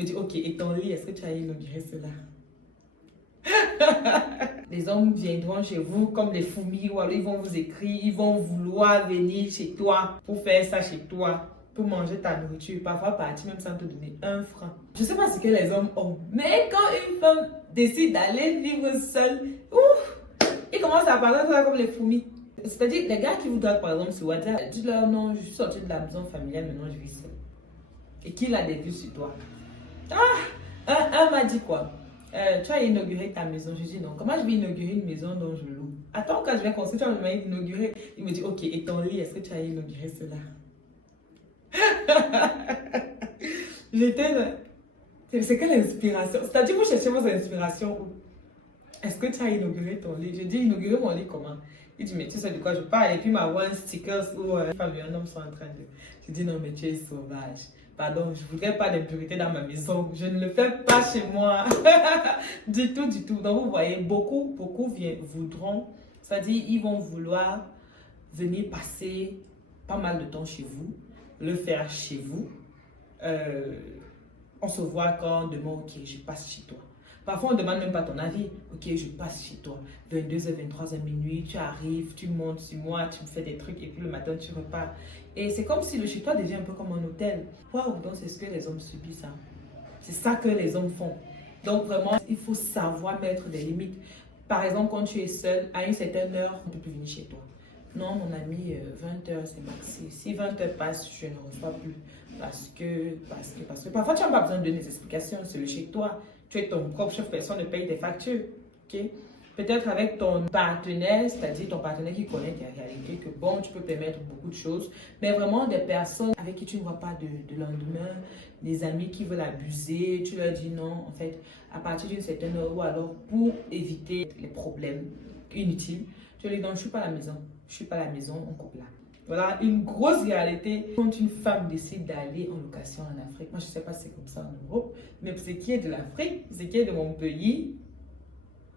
me dit, ok, et ton lit, est-ce que tu as inauguré cela? Les hommes viendront chez vous comme des fourmis, ou alors ils vont vous écrire, ils vont vouloir venir chez toi pour faire ça chez toi, pour manger ta nourriture, parfois partir même sans te donner un franc. Je sais pas ce que les hommes ont, mais quand une femme décide d'aller vivre seule, ouf, ils commencent à parler de ça comme les fourmis. C'est-à-dire, les gars qui vous draguent par exemple sur WhatsApp, dites-leur non, je suis sortie de la maison familiale, maintenant je vis seule. Et qu'il a des vues sur toi. Un m'a dit quoi? Tu as inauguré ta maison. Je dis non. Comment je vais inaugurer une maison dont je loue? Attends, quand je vais construire, tu vas me demander d'inaugurer. Il me dit, ok, et ton lit, est-ce que tu as inauguré cela? J'étais là. C'est quelle inspiration? C'est-à-dire, vous cherchez vos inspirations où? Est-ce que tu as inauguré ton lit? Je dis, inaugurer mon lit comment? Il dit, mais tu sais de quoi je parle? Et puis, il m'envoie un sticker où une femme et un homme sont en train de... Je dis, non, mais tu es sauvage. Pardon, je ne voudrais pas d'impureté dans ma maison. Je ne le fais pas chez moi. Du tout, du tout. Donc, vous voyez, beaucoup voudront, c'est-à-dire, ils vont vouloir venir passer pas mal de temps chez vous, le faire chez vous. On se voit quand on demande, ok, je passe chez toi. Parfois, on ne demande même pas ton avis. Ok, je passe chez toi. 22h, 23h, minuit, tu arrives, tu montes sur moi, tu me fais des trucs et puis le matin, tu repars. Et c'est comme si le chez toi devient un peu comme un hôtel. Waouh, donc c'est ce que les hommes subissent. Hein. C'est ça que les hommes font. Donc vraiment, il faut savoir mettre des limites. Par exemple, quand tu es seul, à une certaine heure, on ne peut plus venir chez toi. Non, mon ami, 20h, c'est maxi. Si 20h passe, je ne reçois plus. Parce que parfois, tu n'as pas besoin de donner des explications. C'est le chez toi. Tu es ton propre chef, personne ne paye tes factures. Okay? Peut-être avec ton partenaire, c'est-à-dire ton partenaire qui connaît tes réalités, que bon, tu peux permettre beaucoup de choses. Mais vraiment, des personnes avec qui tu ne vois pas de lendemain, des amis qui veulent abuser, tu leur dis non, en fait, à partir d'une certaine heure, ou alors pour éviter les problèmes inutiles, tu leur dis non, je ne suis pas à la maison. Je ne suis pas à la maison, on coupe là. Voilà une grosse réalité quand une femme décide d'aller en location en Afrique. Moi, je ne sais pas si c'est comme ça en Europe, mais pour ce qui est de l'Afrique, pour ce qui est de mon pays,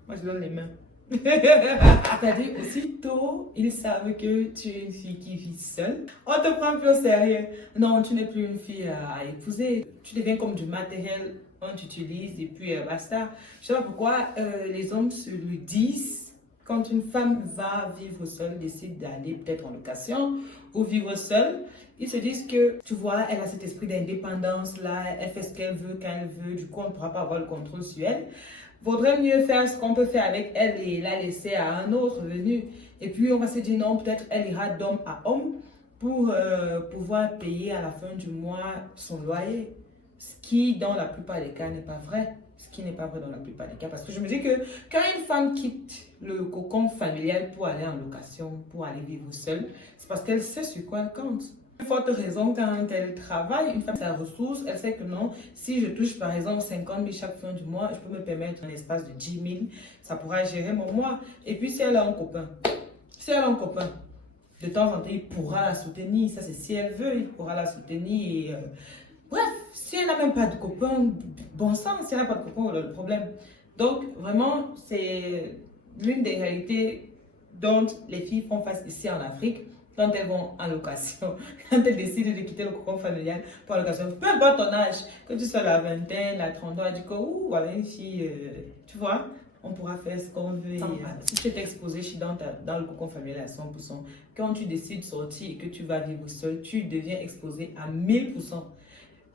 moi, je donne les mains. C'est-à-dire, aussitôt, ils savent que tu es une fille qui vit seule. On te prend plus au sérieux. Non, tu n'es plus une fille à épouser. Tu deviens comme du matériel, on t'utilise et puis basta. Je ne sais pas pourquoi les hommes se le disent. Quand une femme va vivre seule, décide d'aller peut-être en location ou vivre seule, ils se disent que, tu vois, elle a cet esprit d'indépendance là, elle fait ce qu'elle veut quand elle veut, du coup on ne pourra pas avoir le contrôle sur elle. Vaudrait mieux faire ce qu'on peut faire avec elle et la laisser à un autre venu. Et puis on va se dire non, peut-être elle ira d'homme à homme pour pouvoir payer à la fin du mois son loyer. Ce qui, dans la plupart des cas, n'est pas vrai. Ce qui n'est pas vrai dans la plupart des cas. Parce que je me dis que quand une femme quitte le cocon familial pour aller en location, pour aller vivre seule, c'est parce qu'elle sait sur quoi elle compte. Une forte raison, quand elle travaille, une femme a sa ressource, elle sait que non, si je touche par exemple 50 000 chaque fin du mois, je peux me permettre un espace de 10 000, ça pourra gérer mon mois. Et puis si elle a un copain, de temps en temps, il pourra la soutenir. Ça, c'est si elle veut, il pourra la soutenir. Et, bref, si elle n'a même pas de copain, bon sang, si elle n'a pas de copain, on a le problème. Donc, vraiment, c'est l'une des réalités dont les filles font face ici en Afrique quand elles vont en location, quand elles décident de quitter le cocon familial pour la location. Peu importe ton âge, que tu sois la vingtaine, la trentaine, du coup, ouh, voilà une fille, tu vois, on pourra faire ce qu'on veut. Si tu es exposé dans le cocon familial à 100%, quand tu décides de sortir et que tu vas vivre seul, tu deviens exposé à 1000%.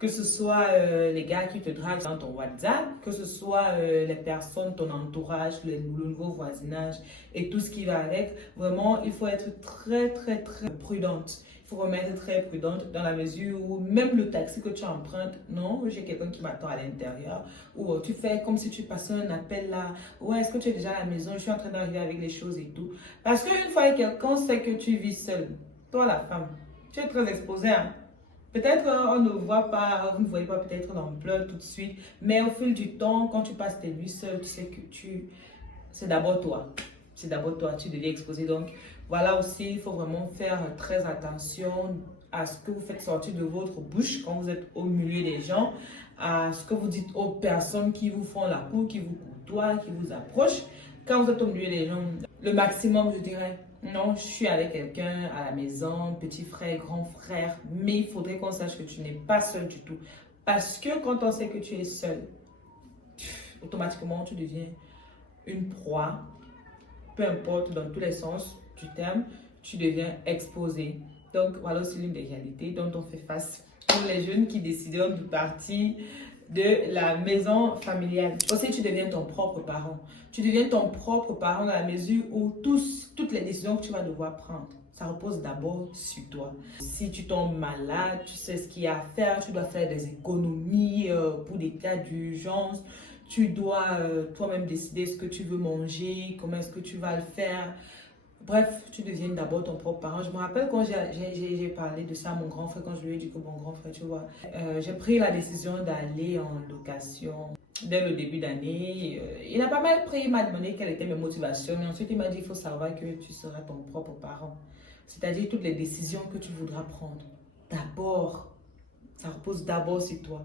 Que ce soit les gars qui te draguent dans ton WhatsApp, que ce soit les personnes, ton entourage, le nouveau voisinage et tout ce qui va avec. Vraiment, il faut être très, très, très prudente. Il faut vraiment être très prudente dans la mesure où même le taxi que tu empruntes, non, j'ai quelqu'un qui m'attend à l'intérieur. Ou tu fais comme si tu passais un appel là. Ouais, est-ce que tu es déjà à la maison? Je suis en train d'arriver avec les choses et tout. Parce qu'une fois que quelqu'un sait que tu vis seule, toi la femme, tu es très exposée, hein? Peut-être on ne voit pas, vous ne voyez pas peut-être l'ampleur tout de suite, mais au fil du temps, quand tu passes tes nuits seule, tu sais que c'est d'abord toi. C'est d'abord toi, tu deviens exposé. Donc voilà aussi, il faut vraiment faire très attention à ce que vous faites sortir de votre bouche quand vous êtes au milieu des gens, à ce que vous dites aux personnes qui vous font la cour, qui vous côtoient, qui vous approchent. Quand vous êtes au milieu des gens, le maximum, je dirais. Non, je suis avec quelqu'un à la maison, petit frère, grand frère, mais il faudrait qu'on sache que tu n'es pas seul du tout. Parce que quand on sait que tu es seul, automatiquement, tu deviens une proie, peu importe dans tous les sens du terme, tu deviens exposé. Donc, voilà aussi l'une des réalités dont on fait face pour les jeunes qui décident de partir de la maison familiale. Aussi, tu deviens ton propre parent. Tu deviens ton propre parent dans la mesure où toutes les décisions que tu vas devoir prendre, ça repose d'abord sur toi. Si tu tombes malade, tu sais ce qu'il y a à faire, tu dois faire des économies pour des cas d'urgence. Tu dois toi-même décider ce que tu veux manger, comment est-ce que tu vas le faire. Bref, tu deviens d'abord ton propre parent. Je me rappelle quand j'ai parlé de ça à mon grand frère, quand je lui ai dit que mon grand frère, tu vois, j'ai pris la décision d'aller en location dès le début d'année. Il a pas mal pris, il m'a demandé quelles étaient mes motivations. Et ensuite, il m'a dit, il faut savoir que tu seras ton propre parent. C'est-à-dire toutes les décisions que tu voudras prendre. D'abord, ça repose d'abord sur toi.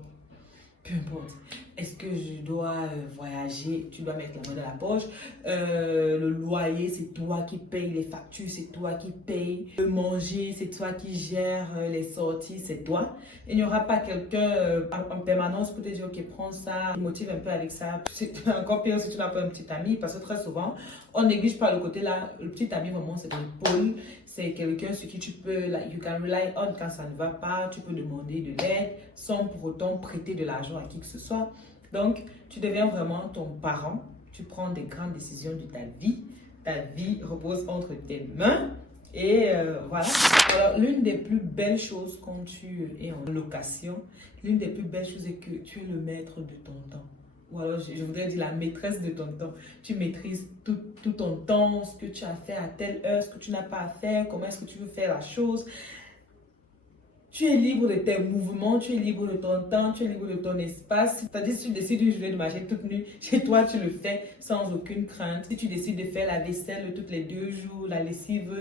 Peu importe. Est-ce que je dois voyager? Tu dois mettre la main dans la poche. Le loyer, c'est toi qui payes. Les factures, c'est toi qui payes. Le manger, c'est toi qui gères. Les sorties, c'est toi. Il n'y aura pas quelqu'un en permanence pour te dire, ok, prends ça, motive un peu avec ça. C'est encore pire si tu n'as pas un petit ami, parce que très souvent, on néglige pas le côté là. Le petit ami, vraiment, c'est l'épaule. C'est quelqu'un sur qui tu peux, like, you can rely on quand ça ne va pas. Tu peux demander de l'aide sans pour autant prêter de l'argent à qui que ce soit. Donc, tu deviens vraiment ton parent. Tu prends des grandes décisions de ta vie. Ta vie repose entre tes mains. Et voilà. Alors, l'une des plus belles choses quand tu es en location, l'une des plus belles choses est que tu es le maître de ton temps. Ou alors, je voudrais dire la maîtresse de ton temps. Tu maîtrises tout ton temps, ce que tu as fait à telle heure, ce que tu n'as pas à faire, comment est-ce que tu veux faire la chose. Tu es libre de tes mouvements, tu es libre de ton temps, tu es libre de ton espace. C'est-à-dire, si tu décides une journée de marcher toute nue, chez toi, tu le fais sans aucune crainte. Si tu décides de faire la vaisselle toutes les 2 jours, la lessive,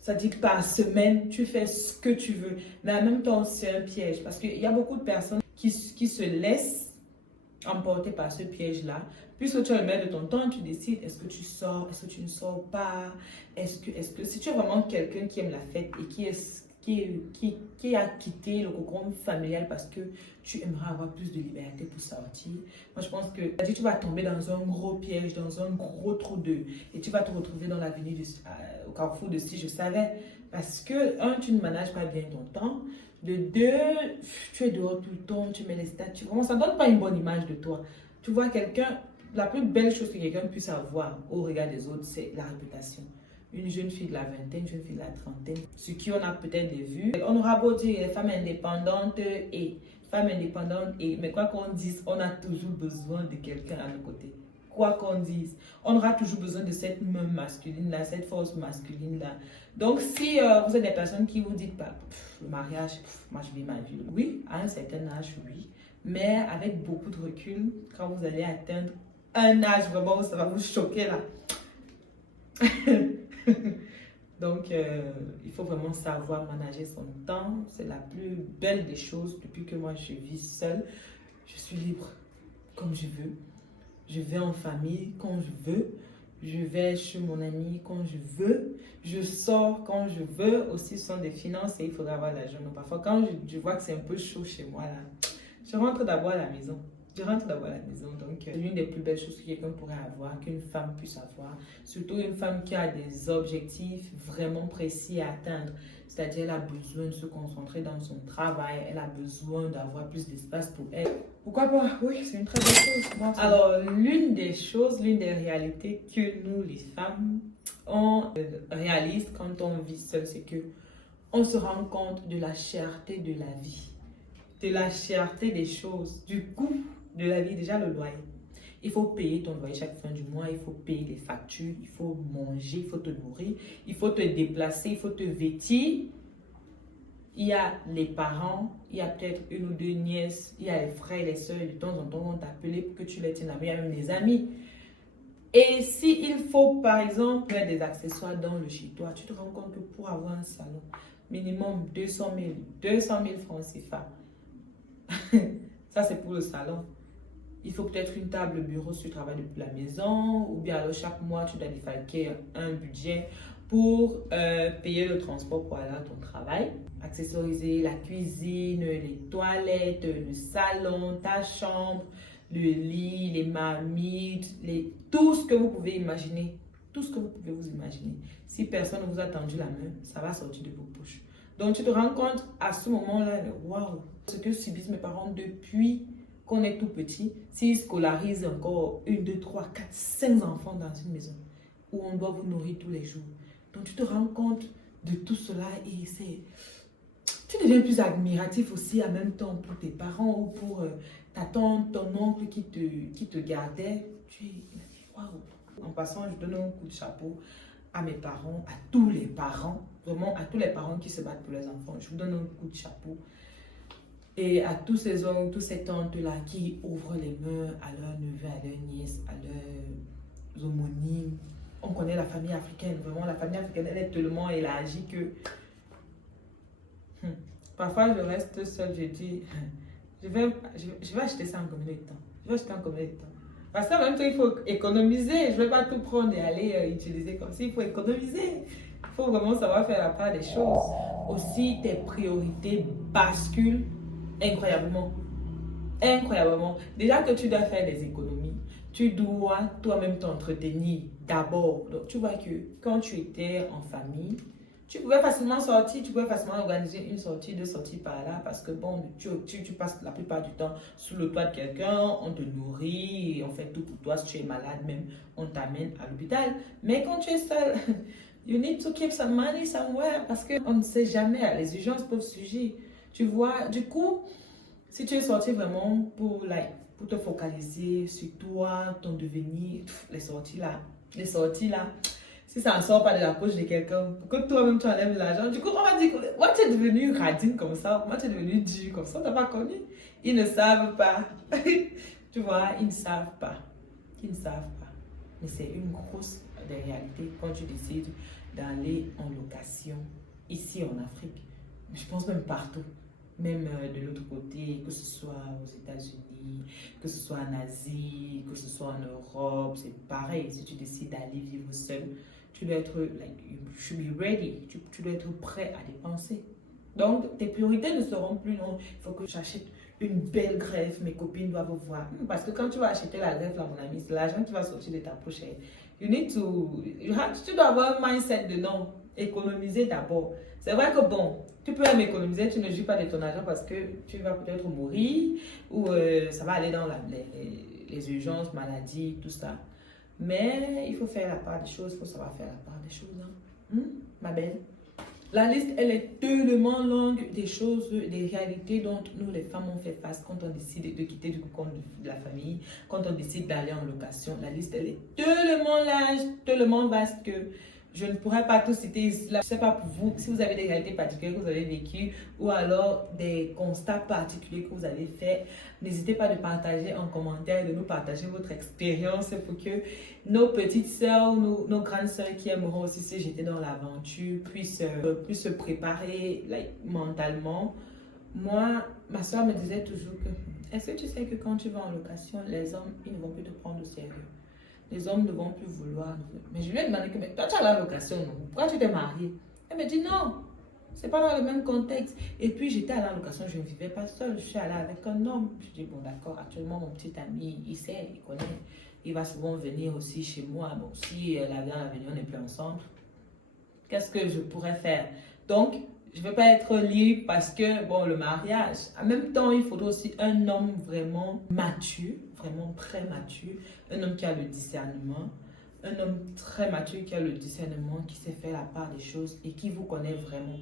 c'est-à-dire que par semaine, tu fais ce que tu veux. Mais en même temps, c'est un piège parce qu'il y a beaucoup de personnes qui se laissent emporter par ce piège-là. Puisque tu es le maître de ton temps, tu décides est-ce que tu sors, est-ce que tu ne sors pas, est-ce que si tu es vraiment quelqu'un qui aime la fête et qui a quitté le cocon familial parce que tu aimerais avoir plus de liberté pour sortir. Moi, je pense que tu vas tomber dans un gros piège, dans un gros trou et tu vas te retrouver dans l'avenir au carrefour de si je savais. Parce que, un, tu ne manages pas bien ton temps. De deux, tu es dehors tout le temps, tu mets les statuts. Vraiment, ça ne donne pas une bonne image de toi. Tu vois quelqu'un, la plus belle chose que quelqu'un puisse avoir au regard des autres, c'est la réputation. Une jeune fille de la vingtaine, une jeune fille de la trentaine, sur qui on a peut-être des vues. On aura beau dire les femmes indépendantes mais quoi qu'on dise, on a toujours besoin de quelqu'un à nos côtés. Quoi qu'on dise, on aura toujours besoin de cette main masculine-là, cette force masculine-là. Donc, si vous êtes des personnes qui vous disent, bah, le mariage, moi je vis ma vie. Oui, à un certain âge, oui. Mais avec beaucoup de recul, quand vous allez atteindre un âge vraiment où ça va vous choquer là. Donc, il faut vraiment savoir manager son temps. C'est la plus belle des choses. Depuis que moi, je vis seule, je suis libre comme je veux. Je vais en famille quand je veux. Je vais chez mon ami quand je veux. Je sors quand je veux. Aussi, ce sont des finances et il faudra avoir l'argent. Donc, parfois, quand je vois que c'est un peu chaud chez moi, là, je rentre d'abord à la maison. Donc, c'est l'une des plus belles choses que quelqu'un pourrait avoir, qu'une femme puisse avoir. Surtout une femme qui a des objectifs vraiment précis à atteindre. C'est-à-dire, elle a besoin de se concentrer dans son travail. Elle a besoin d'avoir plus d'espace pour elle. Pourquoi pas? Oui, c'est une très belle chose. Moi, alors, l'une des réalités que nous, les femmes, on réalise quand on vit seul, c'est que on se rend compte de la cherté de la vie, de la cherté des choses, du coût de la vie, déjà le loyer. Il faut payer ton loyer chaque fin du mois, il faut payer les factures, il faut manger, il faut te nourrir, il faut te déplacer, il faut te vêtir. Il y a les parents, il y a peut-être une ou deux nièces, il y a les frères et les soeurs, de temps en temps, on t'appelle pour que tu les tiennes, il y a même des amis. Et s'il faut, par exemple, mettre des accessoires dans le chez toi, tu te rends compte que pour avoir un salon, minimum 200 000 francs CFA. Ça, c'est pour le salon. Il faut peut-être une table bureau si tu travailles depuis la maison, ou bien alors chaque mois, tu dois défalquer un budget pour payer le transport pour aller à ton travail, accessoriser la cuisine, les toilettes, le salon, ta chambre, le lit, les marmites, tout ce que vous pouvez imaginer. Tout ce que vous pouvez vous imaginer. Si personne ne vous a tendu la main, ça va sortir de vos poches. Donc tu te rends compte à ce moment-là, waouh, ce que subissent mes parents depuis qu'on est tout petit, s'ils scolarisent encore 1, 2, 3, 4, 5 enfants dans une maison où on doit vous nourrir tous les jours. Donc tu te rends compte de tout cela et tu deviens plus admiratif aussi en même temps pour tes parents ou pour ta tante, ton oncle qui te gardait. Tu es, waouh. En passant, je donne un coup de chapeau à mes parents, à tous les parents, vraiment à tous les parents qui se battent pour les enfants. Je vous donne un coup de chapeau. Et à tous ces oncles, toutes ces tantes-là qui ouvrent les mains à leurs neveux, à leurs nièces, à leurs homonymes. On connaît la famille africaine, vraiment la famille africaine, elle est tellement élargie que parfois je reste seule, je dis, je vais acheter ça en combien de temps? Je vais acheter en combien de temps? Parce qu'en même temps, il faut économiser. Je ne vais pas tout prendre et aller utiliser comme ça. Il faut économiser. Il faut vraiment savoir faire la part des choses. Aussi, tes priorités basculent incroyablement. Incroyablement. Déjà que tu dois faire des économies, tu dois toi-même t'entretenir d'abord. Donc, tu vois que quand tu étais en famille, tu pouvais facilement sortir, tu pouvais facilement organiser une sortie, deux sorties par là, parce que bon, tu passes la plupart du temps sous le toit de quelqu'un, on te nourrit, on fait tout pour toi, si tu es malade même, on t'amène à l'hôpital. Mais quand tu es seul, you need to keep some money somewhere, parce qu'on ne sait jamais, les urgences peuvent surgir. Tu vois, du coup, si tu es sorti vraiment pour te focaliser sur toi, ton devenir, les sorties là, si ça ne sort pas de la poche de quelqu'un, pour que toi-même tu enlèves l'argent, du coup, on va dire que moi, tu es devenu radine comme ça, moi, tu es devenu dur comme ça, tu n'as pas connu. Ils ne savent pas. Tu vois, ils ne savent pas. Ils ne savent pas. Mais c'est une grosse réalité quand tu décides d'aller en location ici en Afrique. Je pense même partout. Même de l'autre côté, que ce soit aux États-Unis, que ce soit en Asie, que ce soit en Europe, c'est pareil. Si tu décides d'aller vivre seul, tu dois être, you should be ready. Tu dois être prêt à dépenser. Donc, tes priorités ne seront plus, non, il faut que j'achète une belle greffe, mes copines doivent voir. Parce que quand tu vas acheter la greffe, là, mon ami, c'est l'argent qui va sortir de ta poche. Tu dois avoir un mindset de non, économiser d'abord. C'est vrai que bon, tu peux même économiser, tu ne jouis pas de ton argent parce que tu vas peut-être mourir ou ça va aller dans les urgences, maladies, tout ça. Mais il faut faire la part des choses, il faut savoir faire la part des choses. Hein? Ma belle? La liste, elle est tellement longue des choses, des réalités dont nous, les femmes, on fait face quand on décide de quitter du cocon de la famille, quand on décide d'aller en location. La liste, elle est tellement large, tellement vaste que je ne pourrais pas tout citer ici. Je ne sais pas pour vous, si vous avez des réalités particulières que vous avez vécues ou alors des constats particuliers que vous avez faits, n'hésitez pas de partager en commentaire, de nous partager votre expérience pour que nos petites sœurs, nos grandes sœurs qui aimeront aussi se jeter dans l'aventure puissent se préparer mentalement. Moi, ma soeur me disait toujours que, est-ce que tu sais que quand tu vas en location, les hommes, ils ne vont plus te prendre au sérieux. Les hommes ne vont plus vouloir. Mais je lui ai demandé que, mais toi, tu as la location, non? Pourquoi tu t'es mariée? Elle me dit non, c'est pas dans le même contexte. Et puis, j'étais à la location, je ne vivais pas seule, je suis allée avec un homme. Je dis, bon, d'accord, actuellement, mon petit ami, il sait, il connaît. Il va souvent venir aussi chez moi. Bon, si elle avait à venir, on n'est plus ensemble. Qu'est-ce que je pourrais faire? Donc, je ne vais pas être libre parce que, bon, le mariage, en même temps, il faudrait aussi un homme vraiment mature, vraiment très mature, un homme qui a le discernement, un homme très mature qui a le discernement, qui sait faire la part des choses et qui vous connaît vraiment.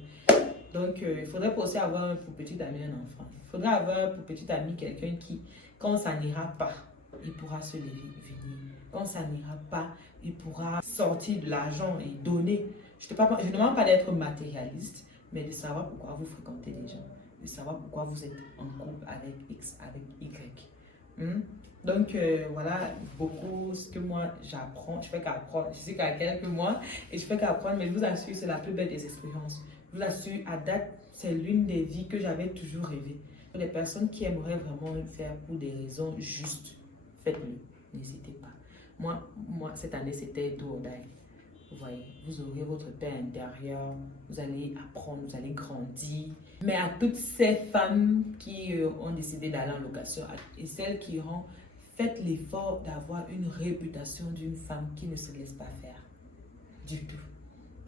Donc, il faudrait aussi avoir pour petit ami un enfant. Il faudrait avoir pour petit ami quelqu'un qui, quand ça n'ira pas, il pourra se lever, venir. Quand ça n'ira pas, il pourra sortir de l'argent et donner. Je ne demande pas d'être matérialiste, mais de savoir pourquoi vous fréquentez les gens, de savoir pourquoi vous êtes en couple avec X, avec Y. Donc voilà beaucoup ce que moi j'apprends. Je fais qu'apprendre, je sais qu'à quelques mois et je fais qu'apprendre, mais je vous assure, c'est la plus belle des expériences. Je vous assure, à date, c'est l'une des vies que j'avais toujours rêvé. Pour les personnes qui aimeraient vraiment le faire pour des raisons justes, faites-le, n'hésitez pas. Moi, cette année, c'était do or die. Vous voyez, vous aurez votre paix intérieure, vous allez apprendre, vous allez grandir. Mais à toutes ces femmes qui ont décidé d'aller en location et celles qui iront, faites l'effort d'avoir une réputation d'une femme qui ne se laisse pas faire du tout.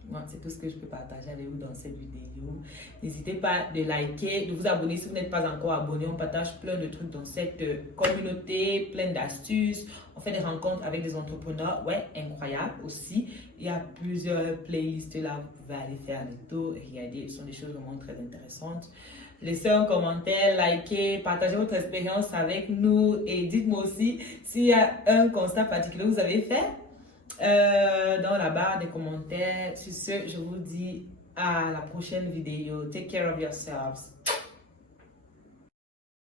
Moi, c'est tout ce que je peux partager avec vous dans cette vidéo. N'hésitez pas de liker, de vous abonner si vous n'êtes pas encore abonné. On partage plein de trucs dans cette communauté, plein d'astuces. On fait des rencontres avec des entrepreneurs, ouais, incroyable aussi. Il y a plusieurs playlists là, vous pouvez aller faire le tour et regarder. Ce sont des choses vraiment très intéressantes. Laissez un commentaire, likez, partagez votre expérience avec nous et dites-moi aussi s'il y a un constat particulier que vous avez fait. Dans la barre des commentaires. Sur ce, je vous dis à la prochaine vidéo. Take care of yourselves.